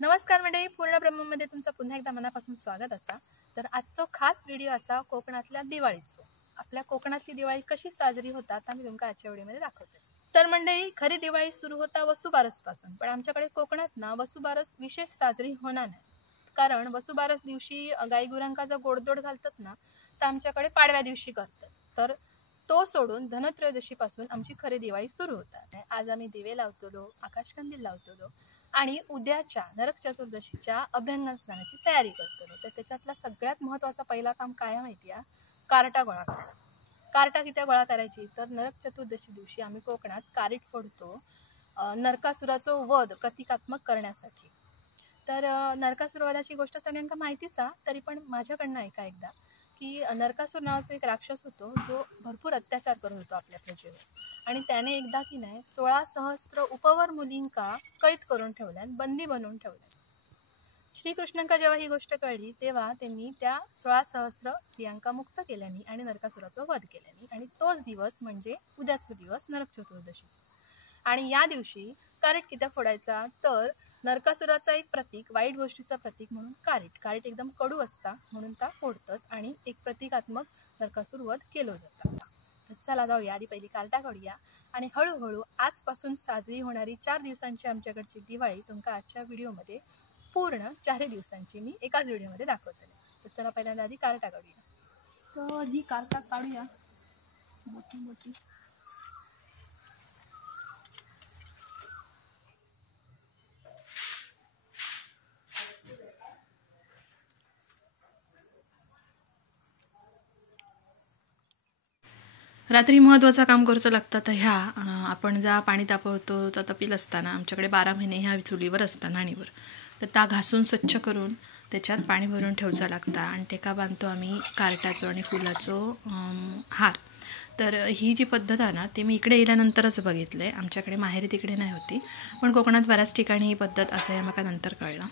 नमस्कार मंडळी, पूर्ण ब्रह्ममध्ये तुमचं पुन्हा एकदा मनापासून स्वागत असा। तर आजचो खास व्हिडिओ असा कोकणातल्या दिवाळीचो। आपल्या कोकणातली दिवाळी कशी साजरी होतात आम्ही तुमका आजच्या व्हिडिओमध्ये दाखवते। तर मंडळी, खरी दिवाळी सुरू होता वसुबारस पासून, पण आमच्याकडे कोकणात ना वसुबारस विशेष साजरी होणार नाही। कारण वसुबारस दिवशी गाईगुरांका जर गोडधोड घालतात ना, तर आमच्याकडे पाडव्या दिवशी करतात। तर तो सोडून धनत्रयोदशी पासून आमची खरी दिवाळी सुरू होतात। आज आम्ही दिवे लावतलो, आकाशकंदील लावतलो आणि उद्याच्या नरक चतुर्दशीच्या अभ्यंगन स्नानाची तयारी करतलो। तर त्याच्यातला सगळ्यात महत्त्वाचा पहिला काम काय माहिती आहे? कार्टा गोळा करणं। कार्टा किती गोळा करायची? तर नरक चतुर्दशी दिवशी आम्ही कोकणात कारीट फोडतो नरकासुराचा वध प्रतिकात्मक करण्यासाठी। तर नरकासुर वधाची गोष्ट सगळ्यांना माहितीच आहे, तरी पण माझ्याकडनं ऐका एकदा की नरकासुर नावाचा एक राक्षस होतो जो भरपूर अत्याचार करत होतो आपल्या प्रजेवर। आणि त्याने एकदा की नाही 16 सहस्त्र उपवर मुलींका कैद करून ठेवल्यान, बंदी बनवून ठेवल्यान। श्रीकृष्णांका जेव्हा ही गोष्ट कळली तेव्हा त्यांनी त्या 16 सहस्त्र स्त्रियांका मुक्त केल्यानी आणि नरकासुराचा वध केल्यानी, आणि तोच दिवस म्हणजे उद्याचा दिवस नरक चतुर्दशीचा। आणि या दिवशी कारीट किती फोडायचा? तर नरकासुराचा एक प्रतीक, वाईट गोष्टीचा प्रतीक म्हणून कारीट एकदम कडू असता म्हणून त्या फोडतात आणि एक प्रतिकात्मक नरकासुर वध केलं जातं। तर चला जाऊया, आधी पहिली कार्टा काढूया आणि हळूहळू आजपासून साजरी होणारी 4 दिवसांची आमच्याकडची दिवाळी तुमका आजच्या व्हिडिओमध्ये पूर्ण 4 दिवसांची मी एकाच व्हिडिओमध्ये दाखवते। तर चला पहिल्यांदा आधी कार्टा काढूया। तर ही कार्टा काढूया मोठी मोठी। रात्री महत्त्वाचं काम करूचं लागतं। तर ह्या आपण ज्या पाणी तापवतो तपील असताना आमच्याकडे 12 महिने ह्या चुलीवर असतात नाणीवर, तर त्या घासून स्वच्छ करून त्याच्यात पाणी भरून ठेवचं लागतं आणि तेका बांधतो आम्ही कार्टाचो आणि फुलाचो हार। तर ही जी पद्धत आहे ना ती मी इकडे गेल्यानंतरच बघितलं आहे, आमच्याकडे माहेरी तिकडे नाही होती, पण कोकणात बऱ्याच ठिकाणी ही पद्धत असं आहे मला नंतर कळलं।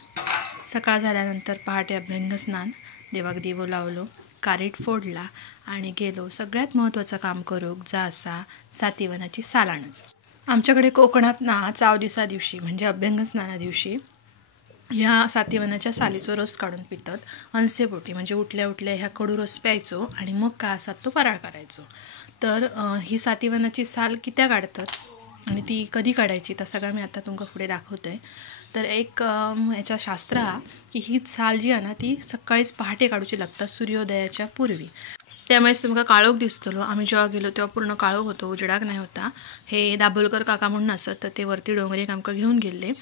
सकाळ झाल्यानंतर पहाटे अभ्यंगस्नान, देवाक दिवो लावलो, कारीट फोडला आणि गेलो सगळ्यात महत्त्वाचं काम करूक जा असा सातीवनाची साल आणायचं। आमच्याकडे कोकणात ना चावदिसा दिवशी म्हणजे अभ्यंगस्नाना दिवशी ह्या सातीवनाच्या सालीचो रस काढून पितात अंसेपोटी, म्हणजे उठल्या उठल्या ह्या कडू रस प्यायचो आणि मग काय असा तो फराळ करायचो। तर ही सातीवनाची साल कित्या काढतात आणि ती कधी काढायची तर सगळं मी आता तुमका पुढे दाखवते। तर एक ह्याच्या शास्त्र हा की ही साल जी आहे ना ती सकाळीच पहाटे काढूची लागतात सूर्योदयाच्या पूर्वी, त्यामुळेच तुमका काळोख दिसतलो। आम्ही जेव्हा गेलो तेव्हा पूर्ण काळोख होतो, उजेडाक नाही होता। हे दाभोलकर काका म्हणून असत, तर ते वरती डोंगरी आमका घेऊन गेले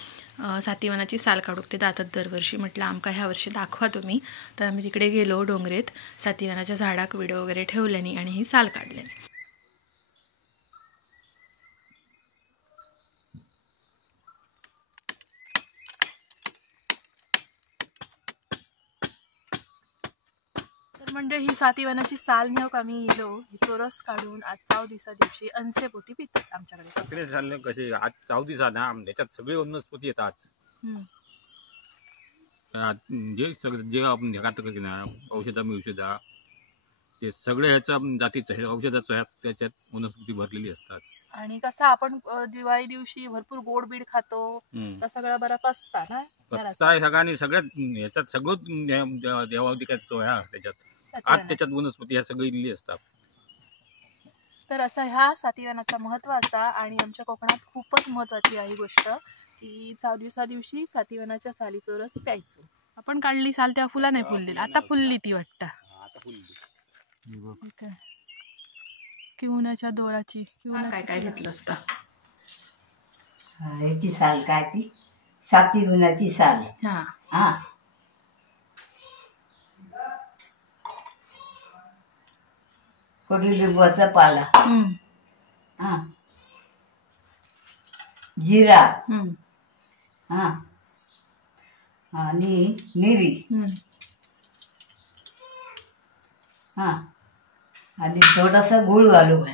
सातीवनाची साल काढूक। ते जातात दरवर्षी, म्हटलं आमका ह्या वर्षी दाखवा तुम्ही। तर आम्ही तिकडे गेलो डोंगरेत, सातीवनाच्या झाडाक विडो वगैरे ठेवल्यानी आणि ही साल काढल्यानी। तर म्हणजे ही सातीवनाची साल नेऊक आम्ही येलो, हिचो रस काढून आज 4 दिवसा दिवशी अंसेपोटी पितात आमच्याकडे। तिकडे झालं कसे आज 4 दिवस ना त्याच्यात सगळे वनस्पती येतात। जे सगळं जे आपण घरात ना औषधा ते सगळे ह्याचा जातीचं औषधाचं त्याच्यात वनस्पती भरलेली असतात। आणि कसं आपण दिवाळी दिवशी भरपूर गोड बीड खातो, तर सगळं बरं पसता ना सगळ्यांनी सगळ्यात ह्याच्यात सगळं देवावधी करतो ह्या त्याच्यात आज त्याच्यात वनस्पती ह्या सगळी दिली असतात। तर असं ह्या सातीवनाचा महत्त्वाचा आणि आमच्या कोकणात खूपच महत्त्वाची आहे ही गोष्ट की 4 दिवसा दिवशी सातीवनाच्या सालीचो रस प्यायचो। आपण काढली साल तेव्हा फुला नाही फुललेली, आता फुलली ती वाटतं। किवण्याच्या दोराची काय काय घेतलं असतं? ह्याची साल काय ती सातीवनाची साल। हा कडुलिंबाचा पाला, हा जिरा, हा आणि मिरी, हा आणि थोडासा गुळ घालू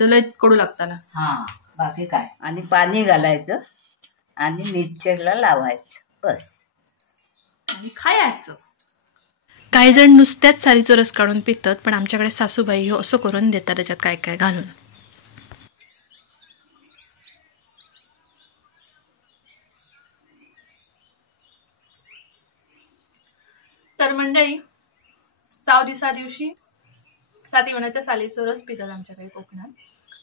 तुला कडू लागतं ना। हा बाकी काय, आणि पाणी घालायचं आणि मिक्सरला लावायचं बस आणि खायचं। काही जण नुसत्याच सालीचो रस काढून पितात, पण आमच्याकडे सासूबाई हो असं करून देतात त्याच्यात काय काय घालून। तर मंडळी, चाव दिवसा दिवशी सातीवनाच्या सालीचा रस पितात आमच्याकडे कोकणात.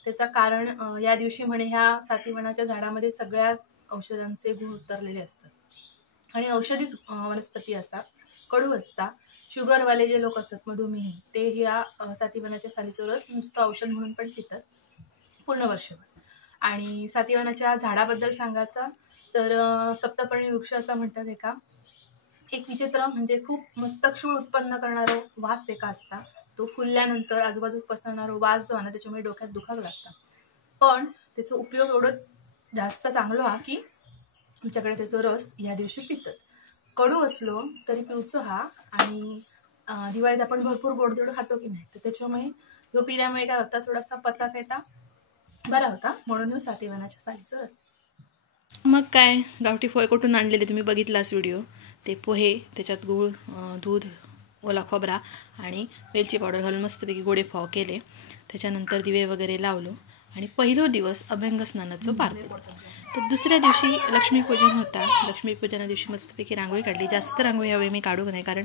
त्याचं कारण या दिवशी म्हणे ह्या सातीवनाच्या झाडामध्ये सगळ्या औषधांचे गुण उतरलेले असतात आणि औषधी वनस्पती असतात, कडू असतात. शुगरवाले जे लोक असतात मधुमेही, ते ह्या सातीवनाच्या सालीचा रस नुसतं औषध म्हणून पण पितात पूर्ण वर्षभर. आणि सातीवनाच्या झाडाबद्दल सांगायचं तर सप्तपर्णी वृक्ष असं म्हणतात. एक विचित्र म्हणजे खूप मस्त क्षूळ उत्पन्न करणारा वास एका असता. तो फुलल्यानंतर आजूबाजूला पसरणारा वास जो आहे ना, त्याच्यामुळे डोक्यात दुखायला लागतं. पण त्याचा उपयोग एवढं जास्त चांगला हा की आमच्याकडे त्याचा रस या दिवशी पितात. कडू असलो तरी पिऊचं हा. आणि दिवाळीत आपण भरपूर गोडधोड खातो की नाही, तर त्याच्यामुळे जो पिल्यामुळे काय होता, थोडासा पचाक येता बरा होता, म्हणून सातीवनाच्या सालीचा रस. मग काय, गावठी पोहे कुठून आणलेले तुम्ही बघितलाच व्हिडिओ. ते पोहे, त्याच्यात गूळ, दूध, ओला खोबरा आणि वेलची पावडर घालून मस्तपैकी गोडे पाव केले. त्याच्यानंतर दिवे वगैरे लावलो आणि पहिलो दिवस अभ्यंग स्नानाचं पार पडलं. तर दुसऱ्या दिवशी लक्ष्मीपूजन होता. लक्ष्मीपूजना दिवशी मस्तपैकी रांगोळी काढली. जास्त रांगोळी यावेळी मी काढू नाही, कारण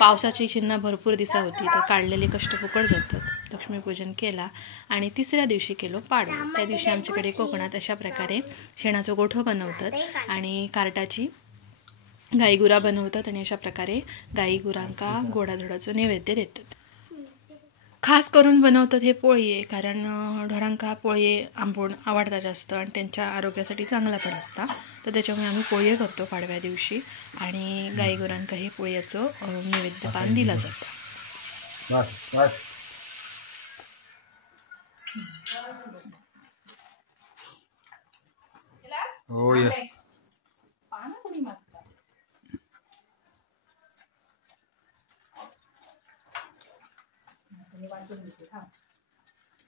पावसाची चिन्ह भरपूर दिसा होती, तर काढलेले कष्ट फुकट जातात. लक्ष्मीपूजन केला आणि तिसऱ्या दिवशी केलो पाडवा. त्या दिवशी आमच्याकडे कोकणात अशा प्रकारे शेणाचं गोठं बनवतात आणि कार्टाची गाईगुरा बनवतात आणि अशा प्रकारे गाईगुरांका गोडाधोडाचं नैवेद्य देतात. खास करून बनवतात हे पोळये, कारण ढोरांका पोळये आंबून आवडतात जास्त आणि त्यांच्या आरोग्यासाठी चांगला पण असता. तर त्याच्यामुळे आम्ही पोळये करतो पाडव्या दिवशी आणि गाईगुरांका हे पोळ्याचं नैवेद्य पान दिला जातं.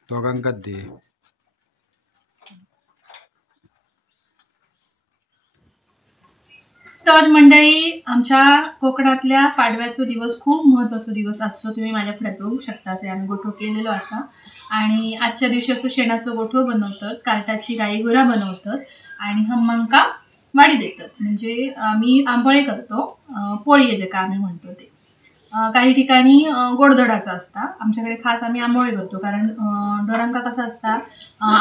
दोघांकाच दे. तर मंडळी, आमच्या कोकणातल्या पाडव्याचा दिवस खूप महत्त्वाचा दिवस आजचा तुम्ही माझ्या पुढे बघू शकता. असे आम्ही गोठो केलेलो असा आणि आजच्या दिवशी असं शेणाचं गोठो बनवतात, कार्टाची गाईगुरा बनवतात आणि हम्मांका वाडी देतात. म्हणजे आम्ही आंबोळे करतो, पोळी जे का आम्ही म्हणतो ते. काही ठिकाणी गोडधोडाचा असता, आमच्याकडे खास आम्ही आंबोळे करतो, कारण ढोरांका कसं असता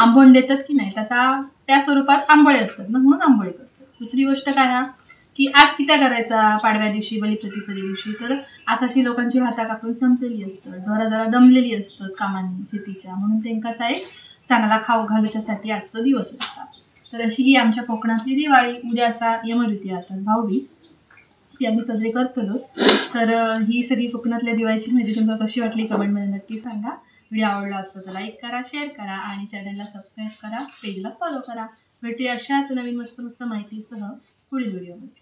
आंबोण देतात की नाही, त्या स्वरूपात आंबोळे असतात ना, म्हणून आंबोळे करतात. दुसरी गोष्ट काय हा की आज किती करायचा पाडव्या दिवशी, बलिप्रतिपदी दिवशी, तर आताशी लोकांची हाता कापून संपलेली असतात, ढोरा जरा दमलेली असतात कामांनी शेतीच्या, म्हणून त्यांना आता एक चांगला खाऊ घालूच्यासाठी आजचा दिवस असता. तर अशी ही आमच्या कोकणातली दिवाळी. उद्या असा यमद्विती आता भाऊबीज, ती आम्ही साजरी करतोच. तर ही सगळी कोकणातल्या दिवाळीची माहिती तुम्हाला कशी वाटली कमेंटमध्ये नक्की सांगा. व्हिडिओ आवडला असेल तर लाईक करा, शेअर करा आणि चॅनलला सबस्क्राईब करा, पेजला फॉलो करा. भेटूया अशाच नवीन मस्त मस्त माहितीसह पुढील व्हिडिओमध्ये.